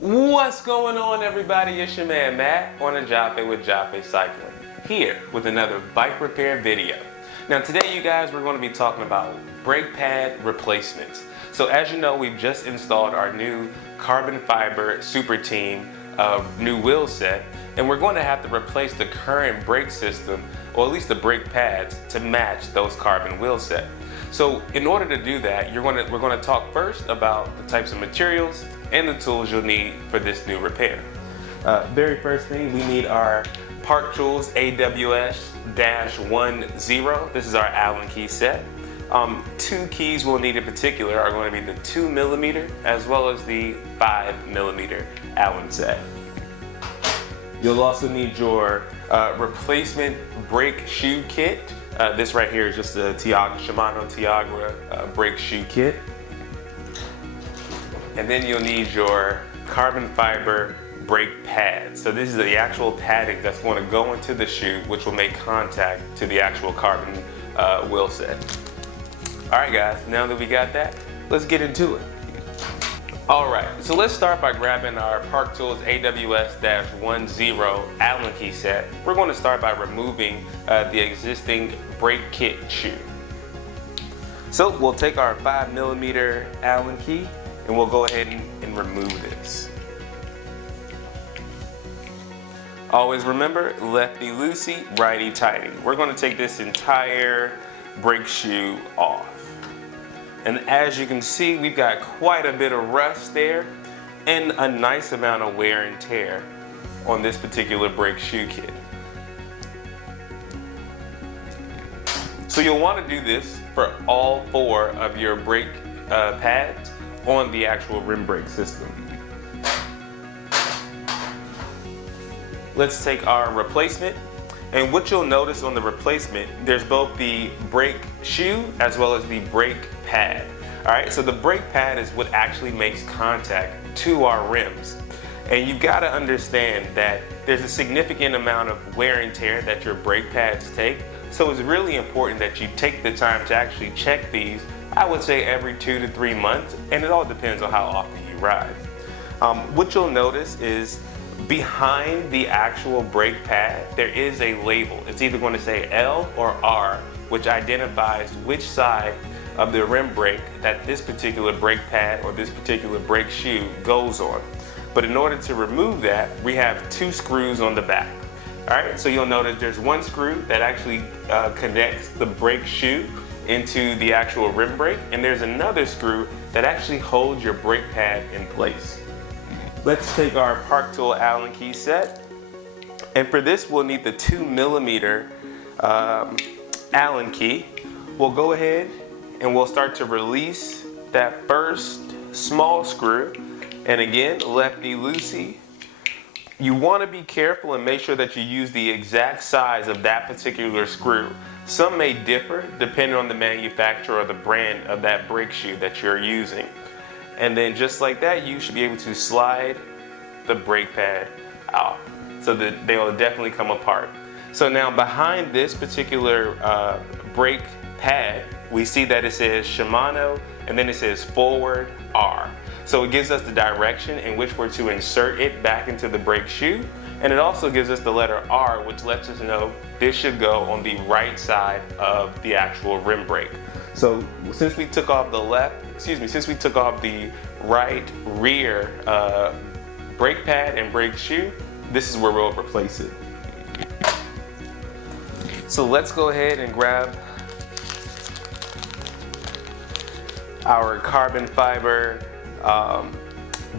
What's going on, everybody? It's your man Matt on a Jape with Jape Cycling, here with another bike repair video. Now today, you guys, we're going to be talking about brake pad replacements. So as you know, we've just installed our new carbon fiber Super Team new wheel set, and we're going to have to replace the current brake system, or at least the brake pads, to match those carbon wheel set. So in order to do that, we're going to talk first about the types of materials and the tools you'll need for this new repair. Very first thing, we need our Park Tools AWS-10. This is our Allen key set. Two keys we'll need in particular are going to be the 2mm as well as the 5mm Allen set. You'll also need your replacement brake shoe kit. This right here is just a Shimano Tiagra brake shoe kit. And then you'll need your carbon fiber brake pads. So this is the actual padding that's going to go into the shoe, which will make contact to the actual carbon wheel set. All right, guys, now that we got that, let's get into it. All right, so let's start by grabbing our Park Tools AWS-10 Allen key set. We're going to start by removing the existing brake kit shoe. So we'll take our 5mm Allen key and we'll go ahead and remove this. Always remember, lefty loosey, righty tighty. We're going to take this entire brake shoe off. And as you can see, we've got quite a bit of rust there and a nice amount of wear and tear on this particular brake shoe kit. So you'll want to do this for all 4 of your brake pads on the actual rim brake system. Let's take our replacement, and what you'll notice on the replacement, there's both the brake shoe as well as the brake pad. All right, so the brake pad is what actually makes contact to our rims. And you've got to understand that there's a significant amount of wear and tear that your brake pads take. So it's really important that you take the time to actually check these, I would say every 2 to 3 months, and it all depends on how often you ride. What you'll notice is behind the actual brake pad, there is a label. It's either going to say L or R, which identifies which side of the rim brake that this particular brake pad or this particular brake shoe goes on. But in order to remove that, we have 2 screws on the back. All right, so you'll notice there's one screw that actually connects the brake shoe into the actual rim brake, and there's another screw that actually holds your brake pad in place. Let's take our Park Tool Allen key set, and for this we'll need the 2mm Allen key. We'll go ahead and we'll start to release that first small screw, and again, lefty loosey. You want to be careful and make sure that you use the exact size of that particular screw. Some may differ depending on the manufacturer or the brand of that brake shoe that you're using. And then just like that, you should be able to slide the brake pad out so that they will definitely come apart. So now behind this particular brake pad, we see that it says Shimano and then it says forward R. So it gives us the direction in which we're to insert it back into the brake shoe. And it also gives us the letter R, which lets us know this should go on the right side of the actual rim brake. So since we took off the right rear brake pad and brake shoe, this is where we'll replace it. So let's go ahead and grab our carbon fiber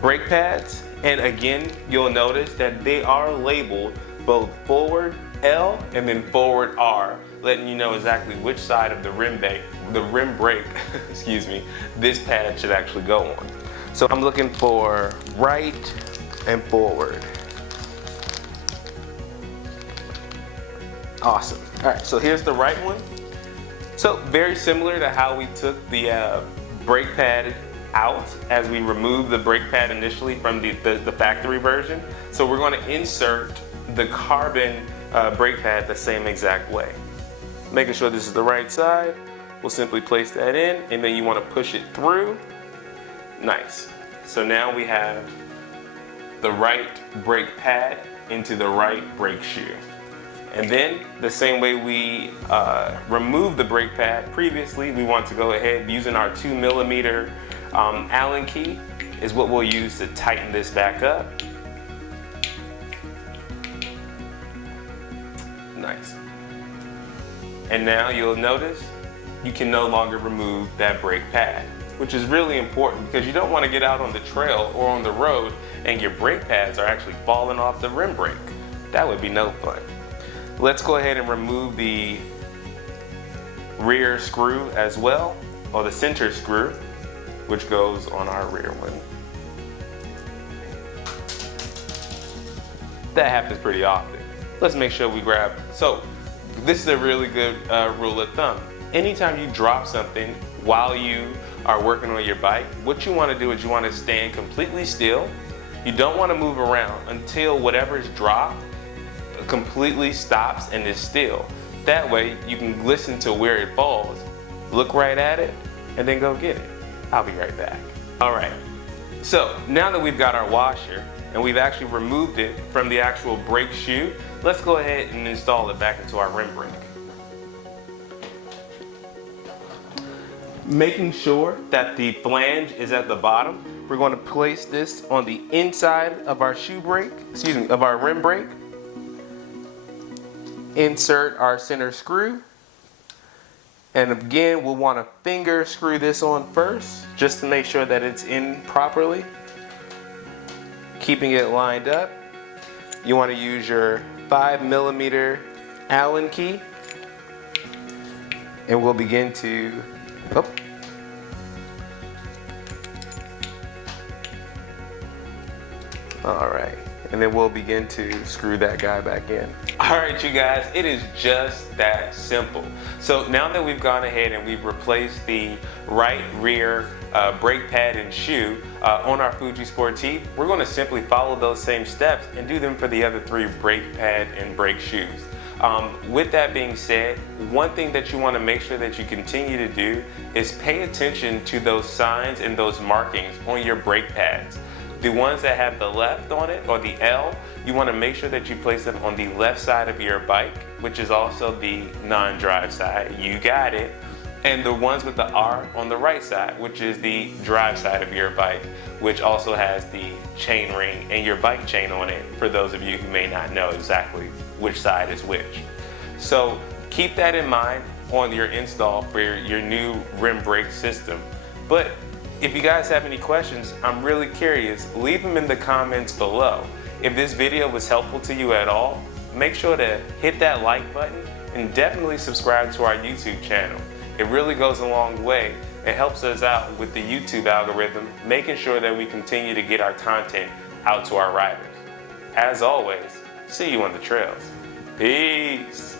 brake pads. And again, you'll notice that they are labeled both forward L and then forward R, letting you know exactly which side of the rim brake, excuse me, this pad should actually go on. So I'm looking for right and forward. Awesome. All right, so here's the right one. So very similar to how we took the brake pad out as we removed the brake pad initially from the factory version. So we're going to insert the carbon brake pad the same exact way. Making sure this is the right side, we'll simply place that in, and then you want to push it through. Nice. So now we have the right brake pad into the right brake shoe. And then the same way we removed the brake pad previously, we want to go ahead using our 2mm Allen key is what we'll use to tighten this back up. Nice. And now you'll notice you can no longer remove that brake pad, which is really important because you don't want to get out on the trail or on the road and your brake pads are actually falling off the rim brake. That would be no fun. Let's go ahead and remove the rear screw as well, or the center screw, which goes on our rear one. That happens pretty often. Let's make sure we grab. So this is a really good rule of thumb. Anytime you drop something while you are working on your bike, what you want to do is you want to stand completely still. You don't want to move around until whatever is dropped completely stops and is still. That way you can listen to where it falls, look right at it, and then go get it. I'll be right back. All right, so now that we've got our washer and we've actually removed it from the actual brake shoe, let's go ahead and install it back into our rim brake. Making sure that the flange is at the bottom, we're going to place this on the inside of our shoe brake, of our rim brake. Insert our center screw. And again, we'll want to finger screw this on first, just to make sure that it's in properly. Keeping it lined up. You want to use your 5mm Allen key. And we'll begin to, all right, and then we'll begin to screw that guy back in. All right, you guys, it is just that simple. So now that we've gone ahead and we've replaced the right rear brake pad and shoe on our Fuji Sportive, we're going to simply follow those same steps and do them for the other 3 brake pad and brake shoes. With that being said, one thing that you want to make sure that you continue to do is pay attention to those signs and those markings on your brake pads. The ones that have the left on it, or the L, you want to make sure that you place them on the left side of your bike, which is also the non-drive side. You got it. And the ones with the R on the right side, which is the drive side of your bike, which also has the chain ring and your bike chain on it, for those of you who may not know exactly which side is which. So keep that in mind on your install for your new rim brake system. But if you guys have any questions, I'm really curious, leave them in the comments below. If this video was helpful to you at all, make sure to hit that like button and definitely subscribe to our YouTube channel. It really goes a long way. It helps us out with the YouTube algorithm, making sure that we continue to get our content out to our riders. As always, see you on the trails. Peace.